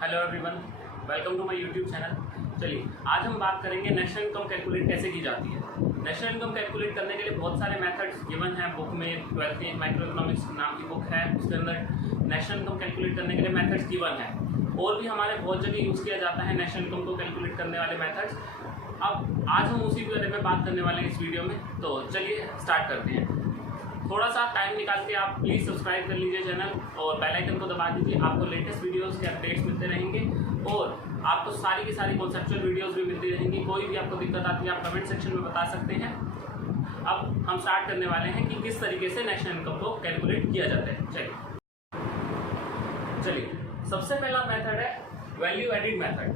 Hello everyone, welcome to my YouTube channel. चलिए आज हम बात करेंगे नेशनल इनकम कैलकुलेट कैसे की जाती है। नेशनल इनकम कैलकुलेट करने के लिए बहुत सारे मेथड्स गिवन हैं बुक में। 12th की माइक्रो इकोनॉमिक्स नाम की बुक है, उसके अंदर नेशनल इनकम कैलकुलेट करने के लिए मेथड्स गिवन है। और भी हमारे बहुत जगह यूज़ किया जाता है नेशनल इनकम को कैलकुलेट करने वाले मेथड्स। अब आज हम उसी के बारे में बात करने वाले हैं इस वीडियो में। तो चलिए स्टार्ट करते हैं। थोड़ा सा टाइम निकाल के आप प्लीज़ सब्सक्राइब कर लीजिए चैनल और बेल आइकन को दबा दीजिए। आपको लेटेस्ट वीडियोस के अपडेट्स मिलते रहेंगे और आपको सारी की सारी कॉन्सेप्चुअल वीडियोस भी मिलती रहेंगी। कोई भी आपको दिक्कत आती है आप कमेंट सेक्शन में बता सकते हैं। अब हम स्टार्ट करने वाले हैं कि किस तरीके से नेशनल इनकम को कैलकुलेट किया जाता है। चलिए सबसे पहला मेथड है value added method.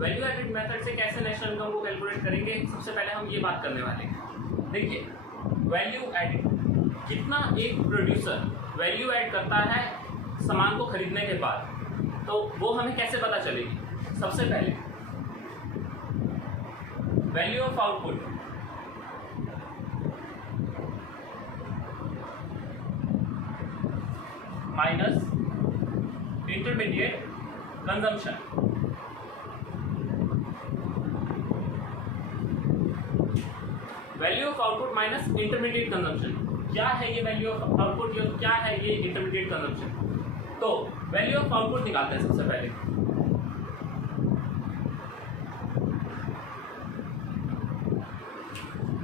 Value added method से कैसे नेशनल इनकम को कैलकुलेट करेंगे, सबसे पहले हम ये बात करने वाले हैं। देखिए वैल्यू एडिड, कितना एक प्रोड्यूसर वैल्यू ऐड करता है सामान को खरीदने के बाद, तो वो हमें कैसे पता चलेगी। सबसे पहले value of output minus intermediate consumption. Value of output minus intermediate consumption, क्या है ये वैल्यू ऑफ आउटपुट, क्या है ये इंटरमीडिएट कंजम्पशन। तो वैल्यू ऑफ आउटपुट निकालते हैं सबसे पहले।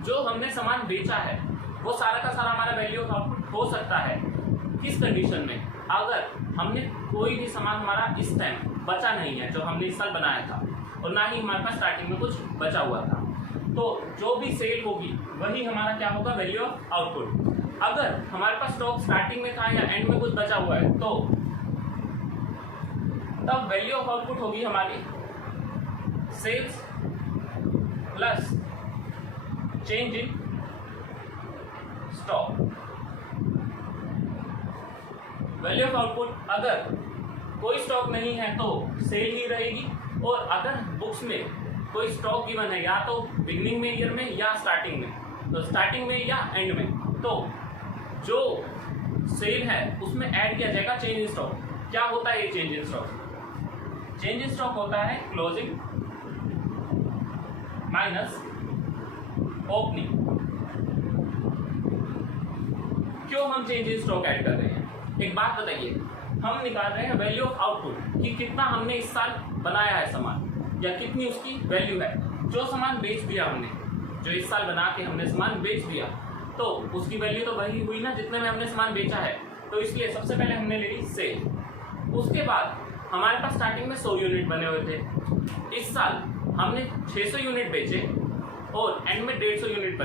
जो हमने सामान बेचा है वो सारा का सारा हमारा वैल्यू ऑफ आउटपुट हो सकता है किस कंडीशन में, अगर हमने कोई भी सामान हमारा इस टाइम बचा नहीं है जो हमने इस साल बनाया था और ना ही हमारे पास स्टार्टिंग में कुछ बचा हुआ था, तो जो भी सेल होगी वही हमारा क्या होगा, वैल्यू ऑफ आउटपुट। अगर हमारे पास स्टॉक स्टार्टिंग में था या एंड में कुछ बचा हुआ है तो तब वैल्यू ऑफ आउटपुट होगी हमारी sales plus change in stock. Value of output अगर कोई स्टॉक नहीं है तो सेल ही रहेगी, और अगर बुक्स में कोई स्टॉक गिवन है या तो बिगनिंग में ईयर में या स्टार्टिंग में, तो स्टार्टिंग में या एंड में, तो जो सेल है उसमें ऐड किया जाएगा चेंज इन स्टॉक। क्या होता है ये change in stock? Change in stock होता है क्लोजिंग माइनस ओपनिंग। क्यों हम चेंज इन स्टॉक ऐड कर रहे हैं, एक बात बताइए। हम निकाल रहे हैं वैल्यू ऑफ आउटपुट कि कितना हमने इस साल बनाया है सामान या कितनी उसकी वैल्यू है। जो सामान बेच दिया हमने, जो इस साल बना के हमने सामान बेच दिया, तो उसकी वैल्यू तो वही हुई ना जितने में हमने सामान बेचा है। तो इसलिए सबसे पहले हमने ले ली सेल। उसके बाद हमारे पास स्टार्टिंग में 100 यूनिट बने हुए थे। इस साल हमने 600 यूनिट बेचे और एंड में 150 यूनिट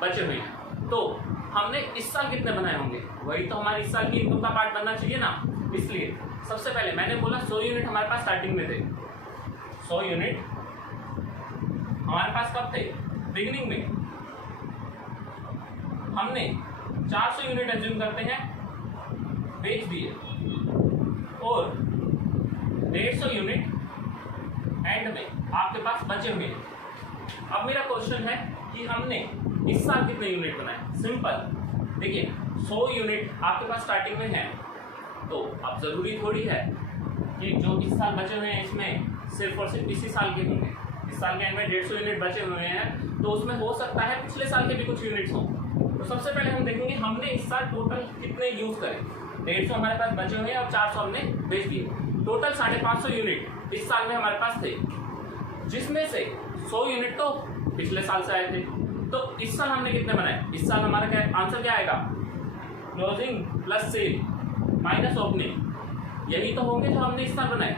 बचे हुए हैं। तो हमने इस साल कितने बनाए होंगे, वही तो हमारी इस साल की इनकम का पार्ट बनना चाहिए ना। इसलिए सबसे पहले मैंने बोला 100 यूनिट हमारे पास स्टार्टिंग में थे। 100 यूनिट हमारे पास कब थे, बिगिनिंग में। हमने 400 यूनिट एज्यूम करते हैं बेच दिए और 150 यूनिट एंड में आपके पास बचे हुए हैं। अब मेरा क्वेश्चन है कि हमने इस साल कितने यूनिट बनाए। सिंपल, देखिए 100 यूनिट आपके पास स्टार्टिंग में है, तो अब जरूरी थोड़ी है कि जो इस साल बचे हुए हैं इसमें सिर्फ और सिर्फ इसी साल के होंगे। इस साल के एंड में 150 यूनिट बचे हुए हैं, तो उसमें हो सकता है पिछले साल के भी कुछ यूनिट्स हों। तो सबसे पहले हम देखेंगे हमने इस साल टोटल कितने यूज करे। 150 हमारे पास बचे हुए हैं और 400 हमने बेच दिए। टोटल 550 यूनिट इस साल में हमारे पास थे, जिसमें से 100 यूनिट तो पिछले साल से आए थे। तो इस साल हमने कितने बनाए, इस साल हमारा क्या आंसर क्या आएगा, closing plus sale minus opening. यही तो होंगे जो हमने इस साल बनाए।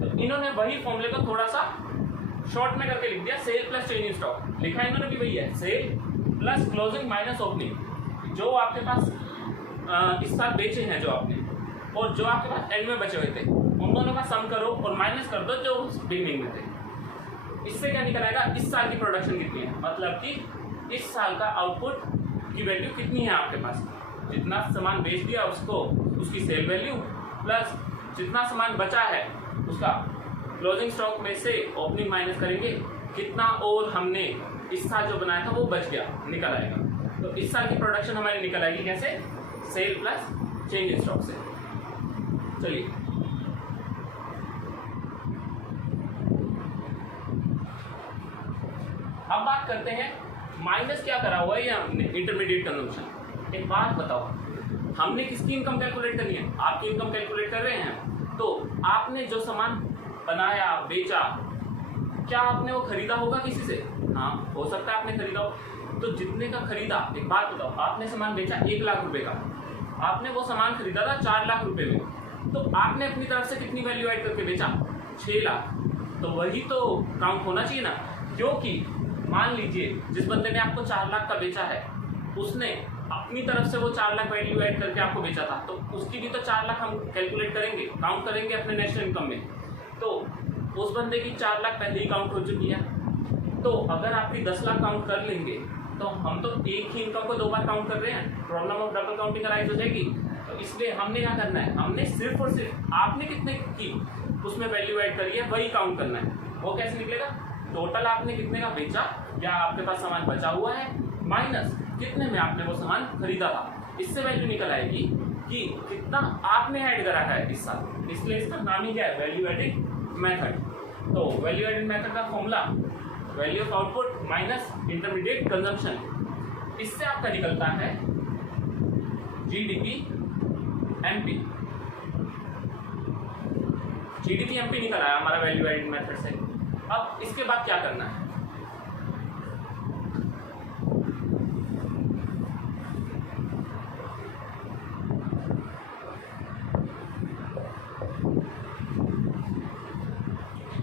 तो इन्होंने वही फॉर्मूले को थोड़ा सा शॉर्ट में करके लिख दिया, sale plus change in stock. लिखा इन्होंने भी वही है, sale plus closing minus opening. जो आपके पास इस साल बेचे हैं जो आपने, और जो आपके पास एंड में बचे हुए थे, उन दोनों का सम करो और माइनस कर दो जो बिगिनिंग में थे। इससे क्या निकल आएगा, इस साल की प्रोडक्शन कितनी है, मतलब कि इस साल का आउटपुट की वैल्यू कितनी है आपके पास। जितना सामान बेच दिया उसको उसकी सेल वैल्यू प्लस जितना सामान बचा है उसका क्लोजिंग स्टॉक में से ओपनिंग माइनस करेंगे, कितना और हमने इस साल जो बनाया था वो बच गया, निकल आएगा। तो इस साल की प्रोडक्शन हमारी निकल आएगी कैसे, sale plus change in stock से। चलिए करते हैं माइनस क्या करा हुआ है या इंटरमीडिएट कंजम्पशन। एक बात बताओ, हमने किसकी इनकम कैलकुलेट करनी है? आपकी इनकम कैलकुलेट कर रहे हैं। तो आपने जो सामान बनाया, बेचा, क्या आपने वो खरीदा होगा किसी से? हाँ, हो सकता है आपने खरीदा हो। तो जितने का खरीदा, एक बात बताओ, आपने सामान बेचा 1 लाख रुपए का, आपने वो सामान खरीदा था 4 लाख रुपए में, तो आपने अपनी तरफ से कितनी वैल्यू ऐड करके बेचा? 6 लाख। तो वही तो काउंट होना चाहिए ना, क्योंकि मान लीजिए जिस बंदे ने आपको 4 लाख का बेचा है, उसने अपनी तरफ से वो 4 लाख वैल्यू ऐड करके आपको बेचा था, तो उसकी भी तो 4 लाख हम कैलकुलेट करेंगे, काउंट करेंगे अपने नेशनल इनकम में। तो उस बंदे की 4 लाख पहले ही काउंट हो चुकी है। तो अगर आपकी 10 लाख काउंट कर लेंगे तो हम तो एक ही इनकम को 2 बार काउंट कर रहे हैं, problem of double counting arise हो जाएगी। तो इसलिए हमने क्या करना है, हमने सिर्फ और सिर्फ आपने कितने की उसमें वैल्यू ऐड करी है वही काउंट करना है। वो कैसे निकलेगा? टोटल आपने कितने का बेचा या आपके पास सामान बचा हुआ है माइनस कितने में आपने वो सामान खरीदा था, इससे वैल्यू निकल आएगी कि कितना आपने ऐड करा है इस साल। इसलिए इसका नाम ही क्या है? Value adding method. तो वैल्यू एडिंग मेथड का formula value of output minus intermediate consumption. इससे आपका निकलता है जीडीपी एमपी। जीडीपी एमपी निकल आया हमारा वैल्यू एडिंग मेथड से। अब इसके बाद क्या करना है?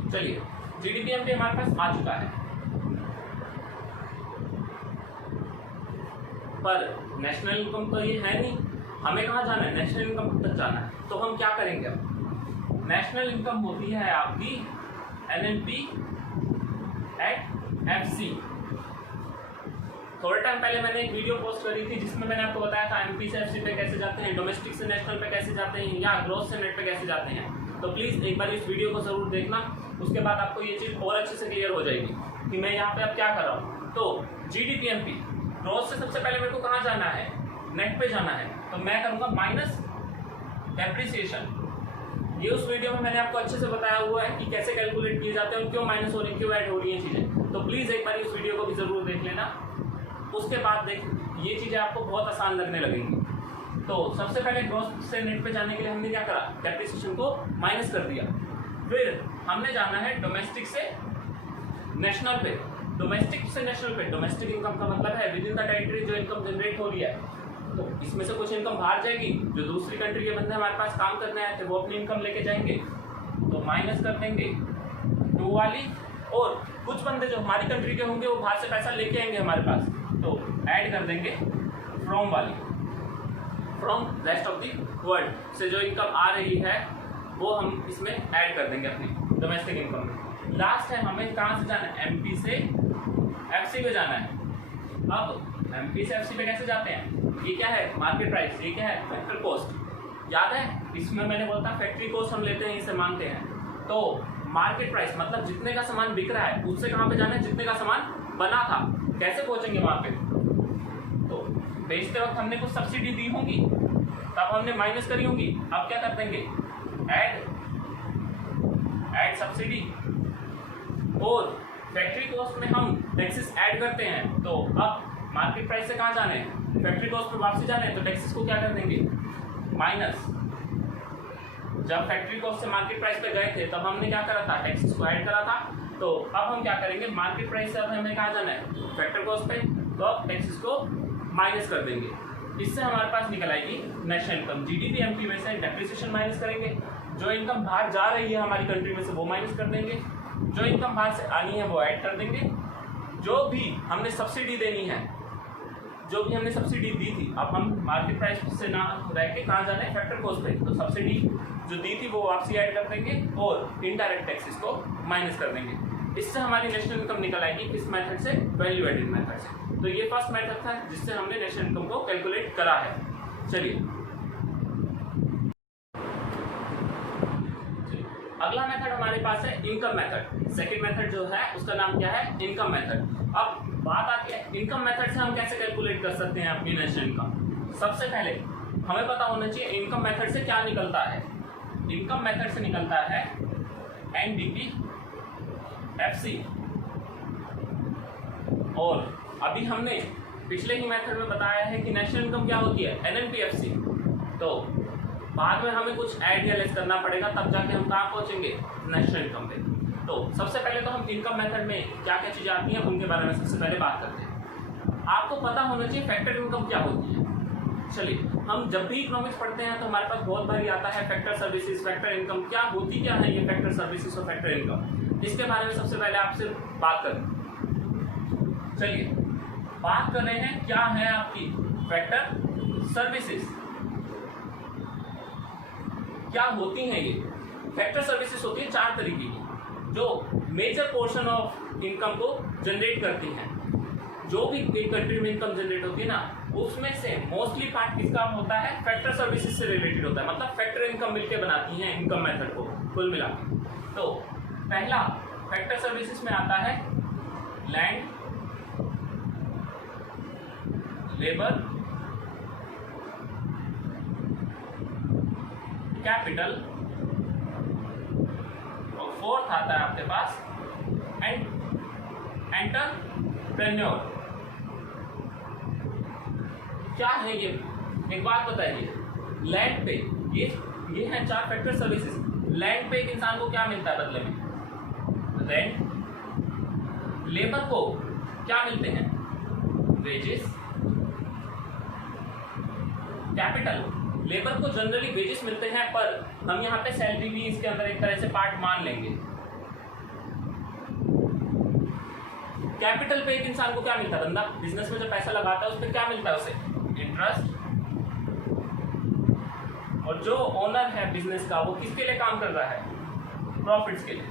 चलिए, जीडीपी एमपी हमारे पास आ चुका है, पर नेशनल इनकम तो ये है नहीं। हमें कहाँ जाना है? नेशनल इनकम तक जाना है। तो हम क्या करेंगे? अब नेशनल इनकम होती है आपकी एनएनपी एट एफसी। थोड़े टाइम पहले मैंने एक वीडियो पोस्ट करी थी जिसमें मैंने आपको बताया था एमपी से एफसी पे कैसे जाते हैं, डोमेस्टिक से नेशनल पे कैसे जाते हैं, या ग्रोथ से नेट पे कैसे जाते हैं। तो प्लीज़ एक बार इस वीडियो को ज़रूर देखना, उसके बाद आपको ये चीज़ और अच्छे से क्लियर हो जाएगी कि मैं यहाँ पे अब क्या कर रहा हूँ। तो जीडीपी एमपी ग्रोथ से सबसे पहले मेरे को कहाँ जाना है? नेट पे जाना है। तो मैं करूँगा माइनस डेप्रिसिएशन। ये उस वीडियो में मैंने आपको अच्छे से बताया हुआ है कि कैसे कैलकुलेट किए जाते हैं और क्यों माइनस हो रही है, क्यों ऐड हो रही है चीज़ें। तो प्लीज़ एक बार इस वीडियो को भी ज़रूर देख लेना। उसके बाद देख ये चीज़ें आपको बहुत आसान लगने लगेंगी। तो सबसे पहले ग्रोथ से नेट पे जाने के लिए हमने क्या करा? डेप्रिसिएशन को माइनस कर दिया। फिर हमने जाना है डोमेस्टिक से नेशनल पे। डोमेस्टिक से नेशनल पे, डोमेस्टिक इनकम का मतलब है विद इन द टेरिटरी जो इनकम जनरेट हो रही है। तो इसमें से कुछ इनकम बाहर जाएगी, जो दूसरी कंट्री के बंदे हमारे पास काम करने आए थे वो अपनी इनकम लेके जाएंगे, तो माइनस कर देंगे 2 वाली। और कुछ बंदे जो हमारी कंट्री के होंगे वो बाहर से पैसा लेके आएंगे हमारे पास, तो ऐड कर देंगे फ्रॉम वाली। From rest of the world से जो इनकम आ रही है वो हम इसमें ऐड कर देंगे अपनी डोमेस्टिक इनकम में। लास्ट है हमें कहाँ से जाना है? एमपी से एफसी पे जाना है। अब एमपी से एफसी पे कैसे जाते हैं? ये क्या है? Market price. ये क्या है? Factor cost. याद है? इसमें मैंने बोलता फैक्ट्री कॉस्ट हम लेते हैं, इसे मानते हैं। तो मार्केट प्राइस मतलब जितने का सामान बिक रहा है उससे कहाँ पे जाना है? जितने का सामान बना था। कैसे पहुंचेंगे वहां पे? तो बेचते वक्त हमने कुछ सब्सिडी दी होंगी, तब हमने माइनस करी होंगी। अब क्या कर देंगे? Add subsidy. और फैक्ट्री कॉस्ट में हम टैक्सेस ऐड करते हैं। तो अब मार्केट प्राइस से कहाँ जाना है? फैक्ट्री कॉस्ट पे वापसी जाना है, तो टैक्सेस को क्या कर देंगे? माइनस। जब फैक्ट्री कॉस्ट से मार्केट प्राइस पे गए थे तब हमने क्या करा था? टैक्सेस को ऐड करा था। तो अब हम क्या करेंगे? मार्केट प्राइस से अब हमें कहाँ जाना है? फैक्टर कॉस्ट पे, तो अब टैक्सेस को माइनस कर देंगे। इससे हमारे पास निकल आएगी नेशनल इनकम। जीडीपी एमपी में से डेप्रिसिएशन माइनस करेंगे, जो इनकम बाहर जा रही है हमारी कंट्री में से वो माइनस कर देंगे, जो इनकम बाहर से आनी है वो ऐड कर देंगे, जो भी हमने सब्सिडी देनी है, जो भी हमने सब्सिडी दी थी, अब हम मार्केट प्राइस से ना रह के कहाँ जाना है? फैक्टर कॉस्ट पे। तो सब्सिडी जो दी थी वो वापसी ऐड कर देंगे और इनडायरेक्ट टैक्सेस को माइनस कर देंगे। इससे हमारी नेशनल इनकम निकल आएगी किस मेथड से? वैल्यू एडिड मेथड से। तो ये फर्स्ट मेथड था जिससे हमने नेशनल इनकम को कैलकुलेट करा है। चलिए अगला मेथड हमारे पास है इनकम मेथड। सेकंड मेथड जो है उसका नाम क्या है? Income method. अब बात आती है इनकम मेथड से हम कैसे कैलकुलेट कर सकते हैं अपनी नेशनल इनकम। सबसे पहले हमें पता होना चाहिए इनकम मेथड से क्या निकलता है। इनकम मेथड से निकलता है एनडीपी एफसी। और अभी हमने पिछले ही मेथड में बताया है कि नेशनल इनकम क्या होती है, NNPFC। तो बाद में हमें कुछ ऐड या लेस करना पड़ेगा, तब जाके हम कहाँ पहुँचेंगे, नेशनल इनकम पे। तो सबसे पहले तो हम इनकम मेथड में क्या क्या चीज़ें आती हैं उनके बारे में सबसे पहले बात करते हैं। आपको पता होना चाहिए फैक्टर इनकम क्या होती है। चलिए, हम जब भी इकोनॉमिक्स पढ़ते हैं तो हमारे पास बहुत बारी आता है फैक्टर सर्विसेज, फैक्टर इनकम। क्या होती क्या है ये फैक्टर सर्विसेज और फैक्टर इनकम, इसके बारे में सबसे पहले आपसे बात करें। चलिए बात कर रहे हैं क्या है आपकी फैक्टर सर्विसेज, क्या होती हैं ये। फैक्टर सर्विसेज होती है 4 तरीके की, जो मेजर पोर्शन ऑफ इनकम को जनरेट करती हैं। जो भी एक कंट्री में इनकम जनरेट होती है ना, उसमें से मोस्टली पार्ट किसका होता है, फैक्टर सर्विसेज से रिलेटेड होता है। मतलब फैक्टर इनकम मिलके बनाती हैं इनकम मेथड को कुल मिला के। तो पहला फैक्टर सर्विसेज में आता है लैंड, लेबर, कैपिटल, और फोर्थ आता है आपके पास एंटरप्रेन्योर। क्या है ये, एक बात बताइए। लैंड पे ये है 4 फैक्टर सर्विसेज। लैंड पे एक इंसान को क्या मिलता है बदले में, रेंट। लेबर को क्या मिलते हैं, वेजेस। कैपिटल, लेबर को जनरली वेजेस मिलते हैं, पर हम यहाँ पे सैलरी भी इसके अंदर एक तरह से पार्ट मान लेंगे। कैपिटल पे एक इंसान को क्या मिलता है, बंदा बिजनेस में जो पैसा लगाता है उस पर क्या मिलता है उसे, इंटरेस्ट। और जो ओनर है बिजनेस का वो किसके लिए काम कर रहा है, प्रॉफिट्स के लिए।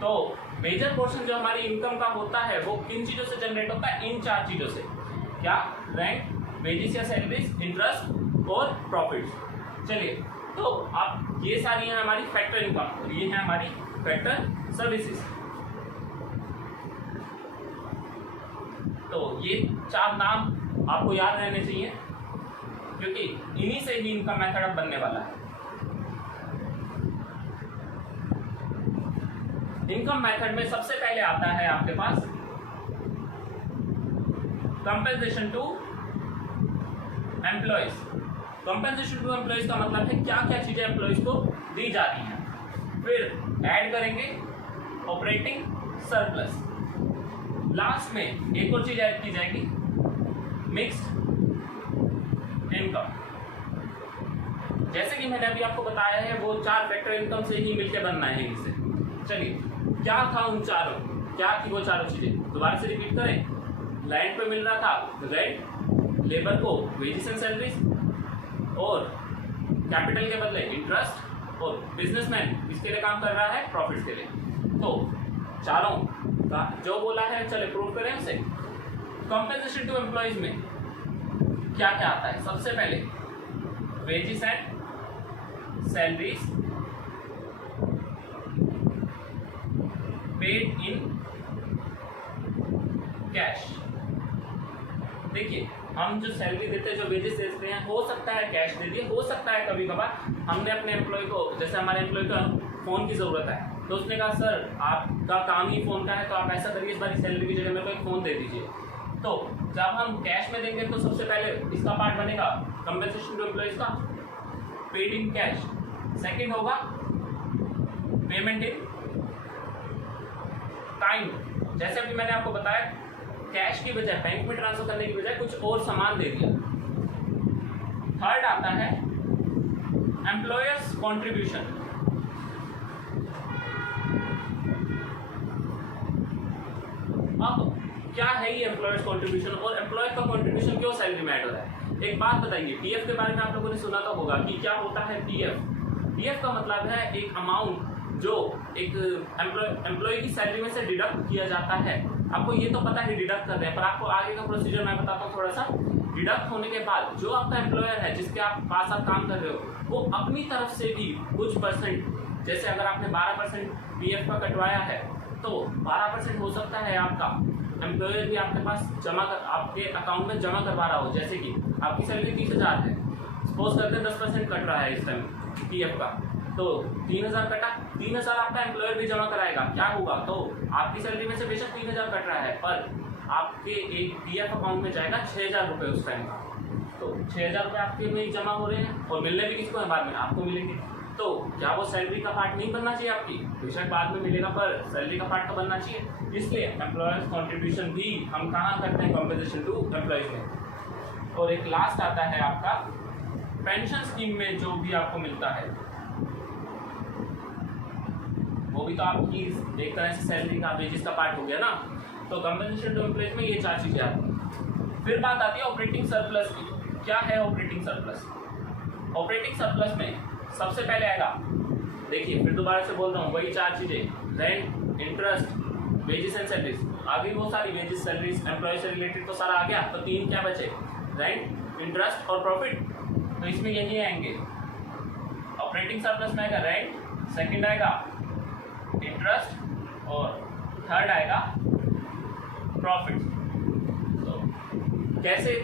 तो मेजर पोर्शन जो हमारी इनकम का होता है वो किन चीजों से जनरेट होता है, इन 4 चीजों से। क्या, रेंट, वेजेस या सैलरीज, इंटरेस्ट और प्रॉफिट्स। चलिए, तो अब ये सारी है हमारी फैक्टर इनकम और ये है हमारी फैक्टर सर्विसेज। तो ये 4 नाम आपको याद रहने चाहिए, क्योंकि इन्हीं से ही इनका मेथड अब बनने वाला है। इनकम मेथड में सबसे पहले आता है आपके पास compensation to employees. Compensation to employees का मतलब है क्या क्या चीजें एम्प्लॉयज को दी जा रही हैं। फिर ऐड करेंगे ऑपरेटिंग सरप्लस। लास्ट में एक और चीज ऐड की जाएगी, मिक्स्ड इनकम। जैसे कि मैंने अभी आपको बताया है वो 4 फैक्टर इनकम से ही मिलकर बनना है इनसे। चलिए, क्या था उन चारों, क्या थी वो चारों चीजें, दोबारा से रिपीट करें। लैंड पे मिल रहा था रेंट, लेबर को वेजेस एंड सैलरीज, और कैपिटल के बदले इंटरेस्ट, और बिजनेसमैन इसके लिए काम कर रहा है, प्रॉफिट्स के लिए। तो चारों का जो बोला है, चले प्रूव करें उसे। कंपेंसेशन टू एम्प्लॉयज में क्या क्या आता है, सबसे पहले wages and salaries paid in cash. देखिए, हम जो सैलरी देते हैं, जो वेजेस देते हैं, हो सकता है कैश दे दिए, हो सकता है कभी कभार हमने अपने एम्प्लॉय को, जैसे हमारे एम्प्लॉय को फ़ोन की ज़रूरत है तो उसने कहा सर आपका काम ही फ़ोन का है, तो आप ऐसा करिए इस बार सैलरी की जगह मेरे को एक फ़ोन दे दीजिए। तो जब हम कैश में देंगे तो सबसे पहले इसका पार्ट बनेगा कंपेंसेशन टू एम्प्लॉयज का, पेड इन कैश। सेकेंड होगा पेमेंट इन टाइम। जैसे अभी मैंने आपको बताया, कैश की बजाय बैंक में ट्रांसफर करने की बजाय कुछ और सामान दे दिया। थर्ड आता है एम्प्लॉयर्स कॉन्ट्रीब्यूशन। अब क्या है ये एम्प्लॉयर्स कॉन्ट्रीब्यूशन, और एम्प्लॉयर का कॉन्ट्रीब्यूशन क्यों सैलरी में ऐड हो रहा है। एक बात बताइए, पीएफ के बारे में आप लोगों ने सुना तो होगा कि क्या होता है पीएफ। पीएफ का मतलब है एक अमाउंट जो एक एम्प्लॉय की सैलरी में से डिडक्ट किया जाता है। आपको ये तो पता है डिडक्ट कर रहे हैं, पर आपको आगे का प्रोसीजर मैं बताता हूँ थोड़ा सा। डिडक्ट होने के बाद जो आपका एम्प्लॉयर है जिसके आप पास आप काम कर रहे हो, वो अपनी तरफ से भी कुछ परसेंट, जैसे अगर आपने 12% पीएफ का कटवाया है तो 12% हो सकता है आपका एम्प्लॉयर भी आपके पास जमा कर, आपके अकाउंट में जमा करवा रहा हो। जैसे कि आपकी सैलरी 30,000 है, सपोज करते हैं 10% कट रहा है इस टाइम पीएफ का, तो 3000 कटा, 3000 आपका एम्प्लॉयर भी जमा कराएगा, क्या होगा, तो आपकी सैलरी में से बेशक 3000 कट रहा है, पर आपके एक पीएफ अकाउंट में जाएगा 6000 रुपये उस टाइम का। तो 6000 रुपये आपके में ही जमा हो रहे हैं और मिलने भी किसको है, बाद में आपको मिलेंगे। तो क्या वो सैलरी का पार्ट नहीं बनना चाहिए आपकी, बेशक बाद में मिलेगा पर सैलरी का पार्ट तो बनना चाहिए। इसलिए एम्प्लॉयर्स कॉन्ट्रीब्यूशन भी हम कहाँ करते हैं, कॉम्पेंसेशन टू एम्प्लॉयज में। और एक लास्ट आता है आपका पेंशन स्कीम में जो भी आपको मिलता है, वो भी तो आपकी एक तरह से सैलरी का वेजेस का पार्ट हो गया ना। तो कॉम्पेंसेशन टू एम्प्लॉयज में ये 4 चीजें आती हैं। फिर बात आती है ऑपरेटिंग सरप्लस की। क्या है ऑपरेटिंग सरप्लस? ऑपरेटिंग सरप्लस में सबसे पहले आएगा, देखिए फिर दोबारा से बोल रहा हूँ, वही 4 चीजें, rent, interest, wages and salaries. आगे वो सारी वेजेस, सैलरीज, एम्प्लॉय से रिलेटेड तो सारा आ गया, तो 3 क्या बचे, रेंट, इंटरेस्ट और प्रॉफिट। तो इसमें यही आएंगे। ऑपरेटिंग सरप्लस में आएगा रेंट, सेकंड आएगा इंटरेस्ट और थर्ड आएगा प्रॉफिट। तो कैसे,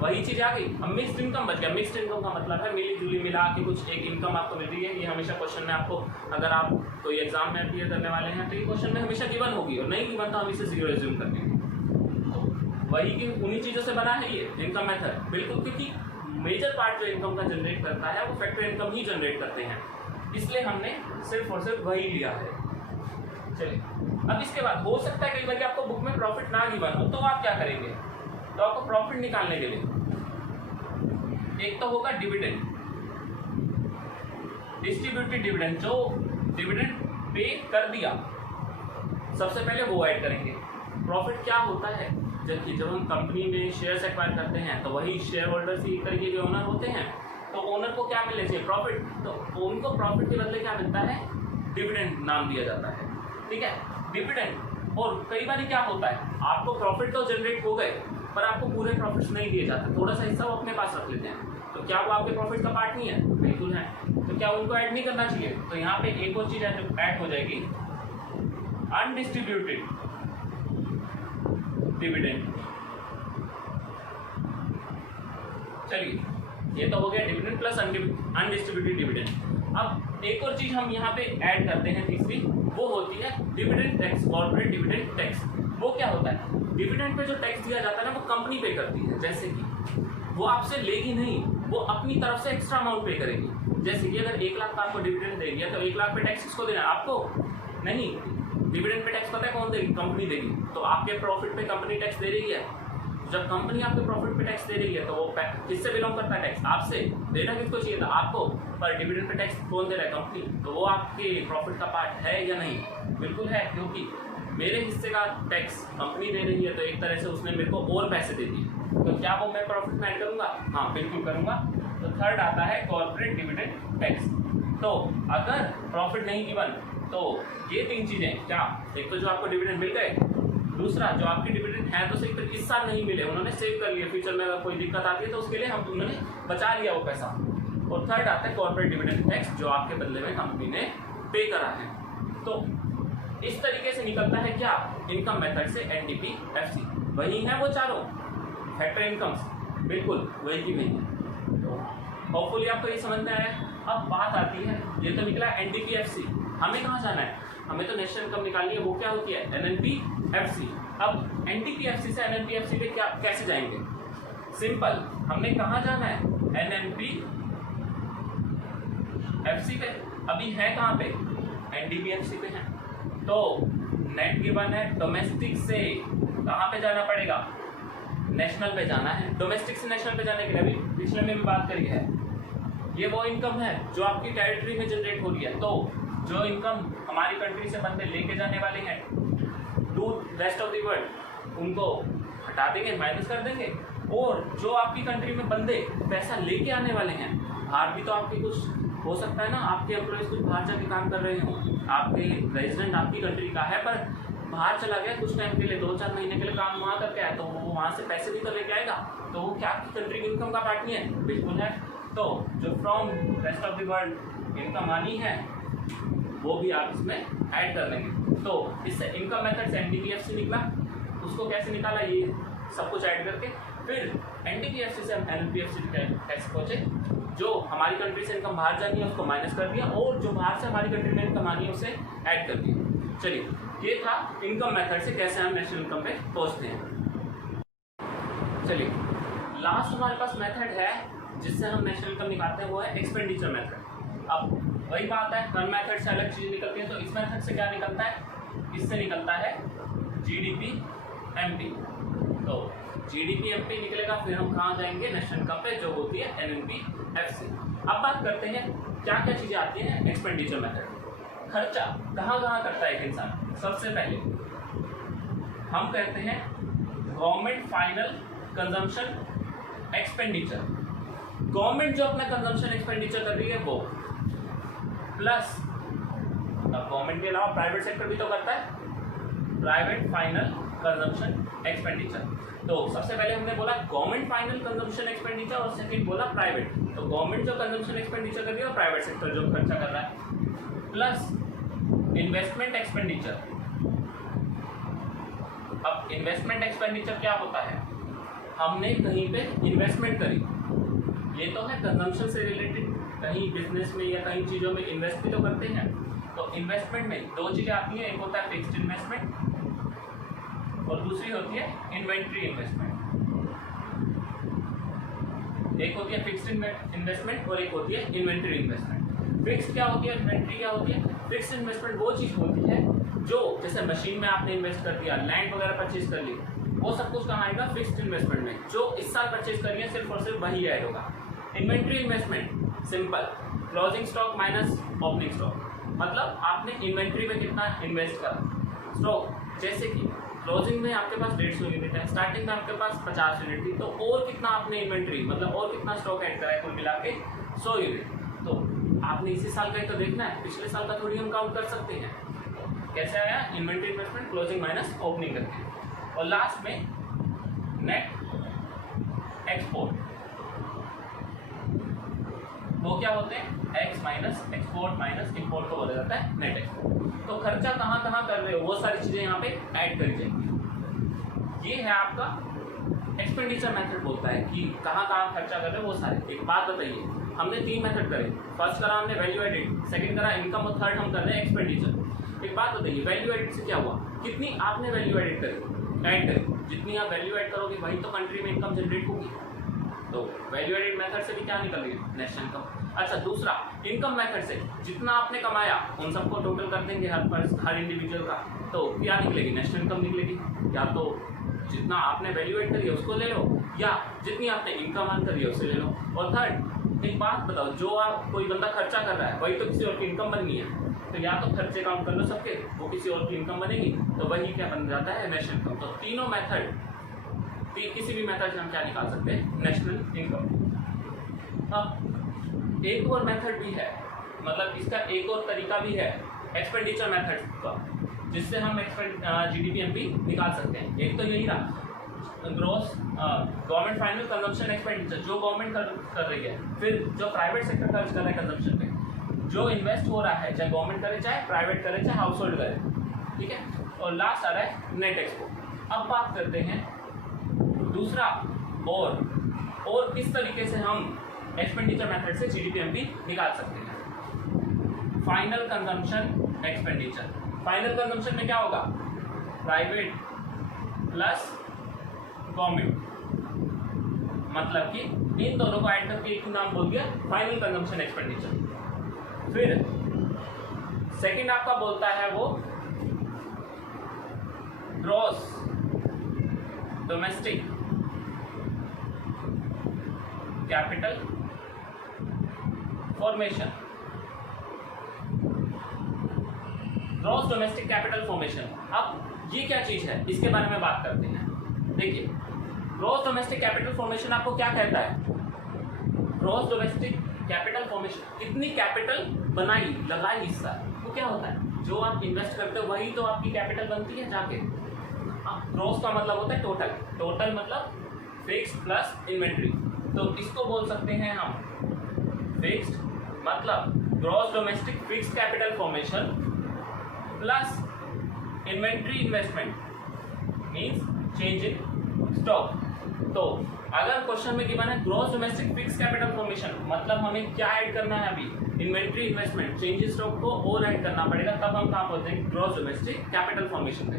वही चीज आ गई। अब मिक्स्ड इनकम बच गया। मिक्स्ड इनकम का मतलब है मिली जुली मिला के कुछ एक इनकम आपको मिल रही है। ये हमेशा क्वेश्चन में आपको, अगर आप कोई एग्जाम में अपीयर करने वाले हैं तो ये क्वेश्चन में हमेशा गिवन होगी, और नहीं गिवन तो हम इसे 0 एज्यूम कर देंगे। तो वही की उन्हीं चीज़ों से बना है ये इनकम मेथड, बिल्कुल, क्योंकि मेजर पार्ट जो इनकम का जनरेट करता है वो फैक्टर इनकम ही जनरेट करते हैं, इसलिए हमने सिर्फ और सिर्फ वही लिया है। चलिए, अब इसके बाद हो सकता है कई बार आपको बुक में प्रॉफिट ना गिवन हो, तो आप क्या करेंगे, तो आपको प्रॉफिट निकालने के लिए एक तो होगा डिविडेंड, डिस्ट्रीब्यूटेड डिविडेंड, जो डिविडेंड पे कर दिया सबसे पहले वो ऐड करेंगे। प्रॉफिट क्या होता है, जब हम कंपनी में शेयर्स एक्वायर करते हैं तो वही शेयर होल्डर्स ही तरीके के ओनर होते हैं, तो ओनर को क्या मिलना चाहिए, प्रॉफिट। तो उनको प्रॉफिट के बदले क्या मिलता है, डिविडेंड नाम दिया जाता है, ठीक है, डिविडेंड। और कई बार क्या होता है, आपको प्रॉफिट तो जनरेट हो गए पर आपको पूरे प्रॉफिट्स नहीं दिए जाते, थोड़ा सा हिस्सा वो अपने पास रख लेते हैं, तो क्या वो आपके प्रॉफिट का पार्ट नहीं है, बिल्कुल है। तो क्या उनको ऐड नहीं करना चाहिए, तो यहाँ पे एक और चीज ऐड हो जाएगी, अनडिस्ट्रीब्यूटेड डिविडेंड। चलिए, ये तो हो गया डिविडेंड प्लस अनडिस्ट्रीब्यूटेड डिविडेंड। अब एक और चीज हम यहाँ पे ऐड करते हैं, तीसरी, वो होती है dividend tax, corporate dividend tax. वो क्या होता है, डिविडेंड पे जो टैक्स दिया जाता है ना वो कंपनी पे करती है, जैसे कि वो आपसे लेगी नहीं, वो अपनी तरफ से एक्स्ट्रा अमाउंट पे करेगी। जैसे कि अगर 1 लाख का आपको डिविडेंड दे दिया तो 1 लाख पे टैक्स किसको देना है, आपको नहीं, डिविडेंड पे टैक्स पता है कौन देगी, कंपनी देगी। तो आपके प्रॉफिट पे कंपनी टैक्स दे रही है, जब कंपनी आपके प्रॉफिट पे टैक्स दे रही है तो वो किससे बिलोंग करता है, टैक्स आपसे। देना किसको चाहिए था, आपको, पर डिविडेंड पे टैक्स कौन दे रहा है, कंपनी। तो वो आपके प्रॉफिट का पार्ट है या नहीं, बिल्कुल है, क्योंकि मेरे हिस्से का टैक्स कंपनी दे रही है, तो एक तरह से उसने मेरे को और पैसे दे दिए, तो क्या वो मैं प्रॉफिट में ऐड करूंगा, हाँ बिल्कुल करूंगा। तो थर्ड आता है कॉर्पोरेट डिविडेंड टैक्स। तो अगर प्रॉफिट नहीं गिवन तो ये 3 चीजें, क्या, एक तो जो आपको डिविडेंड मिल गए, दूसरा जो आपकी डिविडेंड है तो सही, पर इस साल नहीं मिले, उन्होंने सेव कर लिया, फ्यूचर में अगर कोई दिक्कत आती है तो उसके लिए हम उन्होंने बचा लिया वो पैसा। और थर्ड आता है कॉर्पोरेट डिविडेंड टैक्स, जो आपके बदले में कंपनी ने पे करा है। तो इस तरीके से निकलता है क्या, इनकम मेथड से एनडीपीएफसी। वही है वो चारों फैक्टर इनकम्स, बिल्कुल वही की वही है। तो होपफुली आपको ये समझ में आया। अब बात आती है, ये तो निकला एनडीपीएफसी, हमें कहाँ जाना है, हमें तो नेशनल इनकम निकालनी है, वो क्या होती है, एनएनपीएफसी। अब एनडीपीएफसी से एनएनपीएफसी पे क्या कैसे जाएंगे, सिंपल, हमने कहाँ जाना है, एनएनपीएफसी पे। अभी है कहाँ पे, एनडीपीएफसी पे है, तो नेट गिवन है, डोमेस्टिक से कहाँ पे जाना पड़ेगा, नेशनल पे जाना है। डोमेस्टिक से नेशनल पे जाने के लिए अभी पिछले में भी बात करी है, ये वो इनकम है जो आपकी टेरिटरी में जनरेट हो रही है। तो जो इनकम हमारी कंट्री से बंदे लेके जाने वाले हैं to rest of the world, उनको हटा देंगे, माइनस कर देंगे। और जो आपकी कंट्री में बंदे पैसा लेके आने वाले हैं, बाहर भी तो आपकी कुछ हो सकता है ना, आपके एम्प्लॉयज कुछ बाहर जाके काम कर रहे हो, आपके रेजिडेंट आपकी कंट्री का है पर बाहर चला गया कुछ टाइम के लिए, 2-4 महीने के लिए काम वहाँ करके आया, तो वो वहाँ से पैसे भी तो लेके आएगा, तो वो क्या आपकी कंट्री की इनकम का पार्ट नहीं है, बिल्कुल है। तो जो from rest of the world income आनी है वो भी आप इसमें ऐड कर लेंगे। तो इससे इनकम मेथड से एनडीपीएफसी निकला, उसको कैसे निकाला, ये सब कुछ ऐड करके। फिर एनडीपीएफसी से हम एनपीएफसी कैसे पहुंचे, जो हमारी कंट्री से इनकम बाहर जानी है उसको माइनस कर दिया और जो बाहर से हमारी कंट्री में इनकम आनी है उसे ऐड कर दिया। चलिए, ये था इनकम मेथड से कैसे हम नेशनल इनकम पे पहुंचते हैं। चलिए, लास्ट हमारे पास मेथड है जिससे हम नेशनल इनकम निकालते हैं, वो है एक्सपेंडिचर मेथड। अब वही बात है, हर मेथड से अलग चीज़ निकलती है। तो इस मेथड से क्या निकलता है, इससे निकलता है जीडीपी एमपी। तो जीडीपी एमपी निकलेगा, फिर हम कहाँ जाएंगे, नेशनल इनकम पे, जो होती है एनएनपीएफसी। अब बात करते हैं क्या क्या चीज़ें आती हैं एक्सपेंडिचर मेथड। खर्चा कहाँ कहाँ करता है एक इंसान। सबसे पहले हम कहते हैं government final consumption expenditure. Government जो अपना कंजम्पशन एक्सपेंडिचर कर रही है वो, प्लस अब गवर्नमेंट के अलावा प्राइवेट सेक्टर भी तो करता है, प्राइवेट फाइनल कंजम्पशन एक्सपेंडिचर। तो सबसे पहले हमने बोला गवर्नमेंट फाइनल कंजम्पशन एक्सपेंडिचर और सेकंड बोला प्राइवेट। तो गवर्नमेंट जो कंजम्पशन एक्सपेंडिचर कर रही है और प्राइवेट सेक्टर जो खर्चा कर रहा है, प्लस इन्वेस्टमेंट एक्सपेंडिचर। अब इन्वेस्टमेंट एक्सपेंडिचर क्या होता है, हमने कहीं पे इन्वेस्टमेंट करी, ये तो है कंजम्पशन से रिलेटेड, कहीं बिजनेस में या कहीं चीज़ों में इन्वेस्ट भी तो करते हैं। तो इन्वेस्टमेंट में दो चीज़ें आती हैं, एक होता है फिक्स्ड इन्वेस्टमेंट और दूसरी होती है इन्वेंट्री इन्वेस्टमेंट। एक होती है फिक्स्ड इन्वेस्टमेंट और एक होती है इन्वेंट्री इन्वेस्टमेंट। फिक्स्ड क्या होती है, इन्वेंट्री क्या होती है। फिक्स्ड इन्वेस्टमेंट वो चीज़ होती है जो जैसे मशीन में आपने इन्वेस्ट कर दिया, लैंड वगैरह परचेज कर ली, वो सब कुछ कहाँ आएगा, फिक्स्ड इन्वेस्टमेंट में। जो इस साल परचेज करिए सिर्फ और सिर्फ वही ऐड होगा। Inventory investment simple, closing stock minus opening stock. मतलब आपने इन्वेंट्री में कितना इन्वेस्ट करा, स्टॉक जैसे कि क्लोजिंग में आपके पास 150 यूनिट है, स्टार्टिंग में आपके पास 50 यूनिट थी, तो और कितना आपने इन्वेंट्री मतलब और कितना स्टॉक ऐड करा है, कुल मिला के 100 यूनिट। तो आपने इसी साल का ही तो देखना है, पिछले साल का थोड़ी हम काउंट कर सकते हैं। कैसे आया, inventory investment closing minus opening करके। और लास्ट में नेट एक्सपोर्ट, वो क्या होते हैं, x minus export minus import को बोला जाता है नेट एक्सपोर्ट। तो खर्चा कहाँ कहाँ कर रहे हो वो सारी चीज़ें यहाँ पे ऐड करी जाएंगी। ये है आपका एक्सपेंडिचर मेथड, बोलता है कि कहाँ कहाँ खर्चा कर रहे हो वो सारे। एक बात बताइए, हमने 3 मेथड करे, फर्स्ट करा हमने वैल्यू एडिड, सेकंड करा इनकम और थर्ड हम कर रहे हैं एक्सपेंडिचर। एक बात बताइए, वैल्यू एडिड से क्या हुआ, कितनी आपने वैल्यू एडिड करी, ऐड करी, जितनी आप वैल्यू एड करोगे वही तो कंट्री में इनकम जनरेट होगी। तो वैल्यू एडिड मेथड से भी क्या निकल रही है, नेशनल इनकम। अच्छा, दूसरा इनकम मेथड से जितना आपने कमाया उन सबको टोटल कर देंगे हर इंडिविजुअल का, तो क्या निकलेगी, नेशनल इनकम निकलेगी। या तो जितना आपने वैल्यू एड करी है उसको ले लो, या जितनी आपने इनकम अर्न करी है उसे ले लो। और थर्ड, एक बात बताओ, जो आप कोई बंदा खर्चा कर रहा है वही तो किसी और की इनकम बननी है, तो या तो खर्चे काउंट कर लो सबके, वो किसी और की इनकम बनेगी, तो वही क्या बन जाता है, नेशनल इनकम। तो तीनों मेथड, किसी भी मेथड से हम क्या निकाल सकते हैं, नेशनल इनकम। अब एक और मेथड भी है, मतलब इसका एक और तरीका भी है एक्सपेंडिचर मेथड का, जिससे हम जीडीपी एमपी निकाल सकते हैं। एक तो यही रहा gross government final consumption expenditure, जो गवर्नमेंट कर रही है, फिर जो प्राइवेट सेक्टर खर्च कर रहा है कंजम्पशन पे, जो इन्वेस्ट हो रहा है, चाहे गवर्नमेंट करे चाहे प्राइवेट करे चाहे हाउस होल्ड करे, ठीक है। और लास्ट आ रहा है नेट एक्सपोर्ट। अब बात करते हैं दूसरा, और किस तरीके से हम एक्सपेंडिचर मेथड से जीडीपी निकाल सकते हैं। Final consumption expenditure, final consumption में क्या होगा, प्राइवेट प्लस गवर्नमेंट, मतलब कि इन दोनों को ऐड करके एक नाम बोल दिया फाइनल कंजम्पशन एक्सपेंडिचर। फिर सेकंड आपका बोलता है वो gross domestic capital formation. Gross domestic capital formation, अब ये क्या चीज है, इसके बारे में बात करते हैं। देखिए, ग्रॉस डोमेस्टिक कैपिटल फॉर्मेशन आपको क्या कहता है, ग्रॉस डोमेस्टिक कैपिटल फॉर्मेशन, कितनी कैपिटल बनाई लगाई इस साल, वो क्या होता है, जो आप इन्वेस्ट करते हो वही तो आपकी कैपिटल बनती है जाके। ग्रॉस का मतलब होता है टोटल, टोटल मतलब फिक्स्ड प्लस इन्वेंट्री, तो इसको बोल सकते हैं हम फिक्स्ड मतलब gross domestic fixed capital formation plus inventory investment means change in stock. तो अगर क्वेश्चन में गिवन है gross domestic fix capital formation, मतलब हमें क्या ऐड करना है अभी, इन्वेंट्री इन्वेस्टमेंट चेंजेस स्टॉक को और ऐड करना पड़ेगा, तब हम कहाँ पहुंचते हैं ग्रॉस डोमेस्टिक कैपिटल फॉर्मेशन में।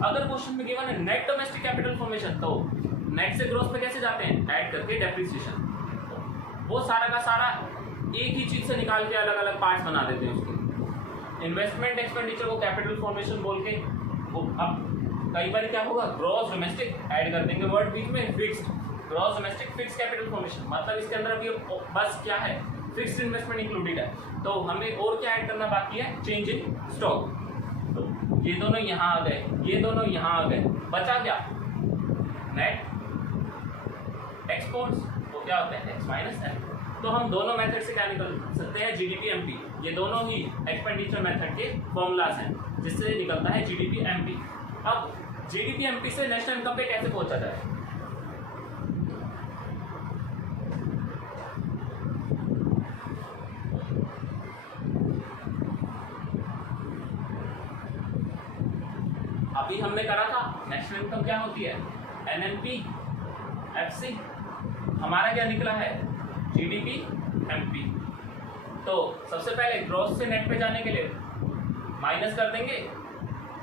अगर क्वेश्चन में गिवन है नेट डोमेस्टिक कैपिटल फॉर्मेशन, तो नेट से ग्रॉस पे कैसे जाते हैं, ऐड करके डेप्रिसिएशन, वो सारा का सारा एक ही चीज से निकाल के अलग अलग पार्ट्स बना देते हैं उसके। इन्वेस्टमेंट एक्सपेंडिचर को कैपिटल फॉर्मेशन बोल के, वो अब कई बार क्या होगा ग्रॉस डोमेस्टिक ऐड कर देंगे वर्ड बीच में fixed, gross domestic fix capital formation, मतलब इसके अंदर अभी बस क्या है, फिक्स्ड इन्वेस्टमेंट इंक्लूडेड है। तो हमें और क्या ऐड करना बाकी है, चेंज इन स्टॉक। तो ये दोनों यहाँ आ गए, ये दोनों यहाँ आ गए, बचा क्या, नेट एक्सपोर्ट्स, वो क्या होते हैं एक्स माइनस एम। तो हम दोनों मेथड से क्या निकल सकते हैं, जीडीपी एमपी, ये दोनों ही एक्सपेंडिचर मेथड के फॉर्मूलाज हैं जिससे निकलता है जीडीपी एमपी। अब जीडीपी एमपी से नेशनल इनकम पे कैसे पहुंचा जाए, अभी हमने करा था नेशनल इनकम क्या होती है, एनएनपी एफसी, हमारा क्या निकला है जीडीपी एमपी। तो सबसे पहले ग्रॉस से नेट पे जाने के लिए माइनस कर देंगे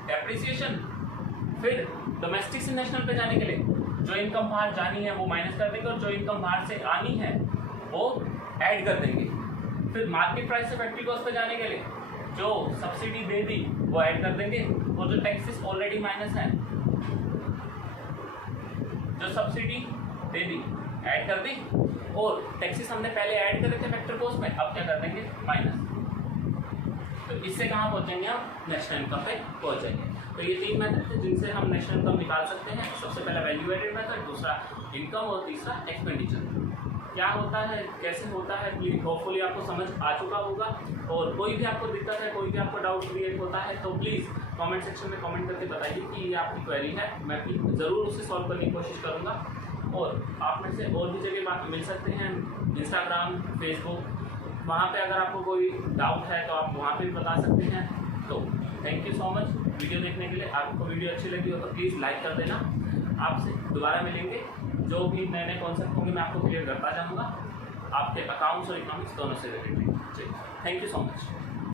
डेप्रिसिएशन, फिर डोमेस्टिक से नेशनल पे जाने के लिए जो इनकम बाहर जानी है वो माइनस कर देंगे और जो इनकम बाहर से आनी है वो ऐड कर देंगे। फिर मार्केट प्राइस से फैक्ट्री कॉस्ट पे जाने के लिए जो सब्सिडी दे दी वो ऐड कर देंगे, और जो टैक्सेस ऑलरेडी माइनस है, जो सब्सिडी दे दी ऐड कर दी, और टैक्सेस हमने पहले ऐड करे थे फैक्टर कॉस्ट में, अब क्या कर देंगे माइनस। तो इससे कहाँ पहुंचेंगे हम, नेशनल इनकम पे पहुंचेंगे। तो ये तीन मेथड थे जिनसे हम नेशनल इनकम निकाल सकते हैं। सबसे पहला वैल्यू एडेड मेथड, दूसरा इनकम और तीसरा एक्सपेंडिचर। क्या होता है, कैसे होता है, प्लीज होपफुली आपको समझ आ चुका होगा। और कोई भी आपको दिक्कत है, कोई भी आपको डाउट क्रिएट होता है तो प्लीज़ कमेंट सेक्शन में कमेंट करके बताइए कि ये आपकी क्वेरी है, मैं ज़रूर उसे सॉल्व करने की कोशिश करूँगा। और आप में से और भी जगह बात मिल सकते हैं, इंस्टाग्राम, फेसबुक, वहाँ पे अगर आपको कोई डाउट है तो आप वहाँ पे भी बता सकते हैं। तो thank you so much video देखने के लिए। आपको वीडियो अच्छी लगी हो तो प्लीज़ लाइक कर देना। आपसे दोबारा मिलेंगे, जो भी नए नए कॉन्सेप्ट होंगे मैं आपको क्लियर करता जाऊँगा, आपके अकाउंट्स और इकोनॉमिक्स दोनों से related. Thank you so much.